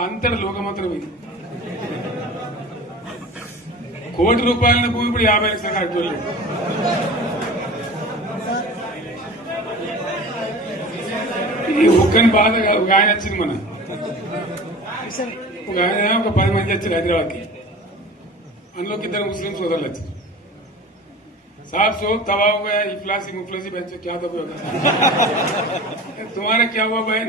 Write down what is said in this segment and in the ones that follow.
అంతటి లోకమంత్రం ఇది కోటి రూపాయల భూమి ఇప్పుడు యాభై లక్షల కాడికి వెళ్ళాడు ఈ ఒక్కని బాధ కాదు, ఒక ఆయన వచ్చింది మన ఒక ఆయన ఒక పది మంది వచ్చారు హైదరాబాద్కి అందులోకి ఇద్దరు ముస్లిం సోదరులు వచ్చారు साहब सो तबाह हो गया इफलासी मुफलसी बच्चे क्या दबे होगा तुम्हारा क्या हुआ बहन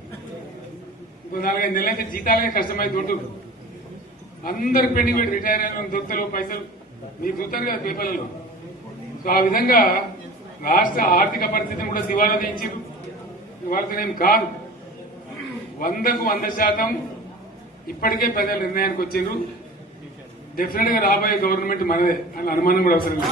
ఇంకో నాలుగైదు నెలలైతే జీతాలకే కష్టమై దొరుకుతుంది అందరు పెండింగ్ పెట్టి రిటైర్ అయిన దొరుకుతలు పైసలు. మీరు చూస్తారు కదా పేపర్లలో. సో ఆ విధంగా రాష్ట్ర ఆర్థిక పరిస్థితిని కూడా దివాలా తీయించారు ఇవాళనేం కాదు. వందకు వంద శాతం ఇప్పటికే ప్రజల నిర్ణయానికి వచ్చిండ్రు. డెఫినెట్గా రాబోయే గవర్నమెంట్ మనదే. అని అనుమానం కూడా అవసరం లేదు.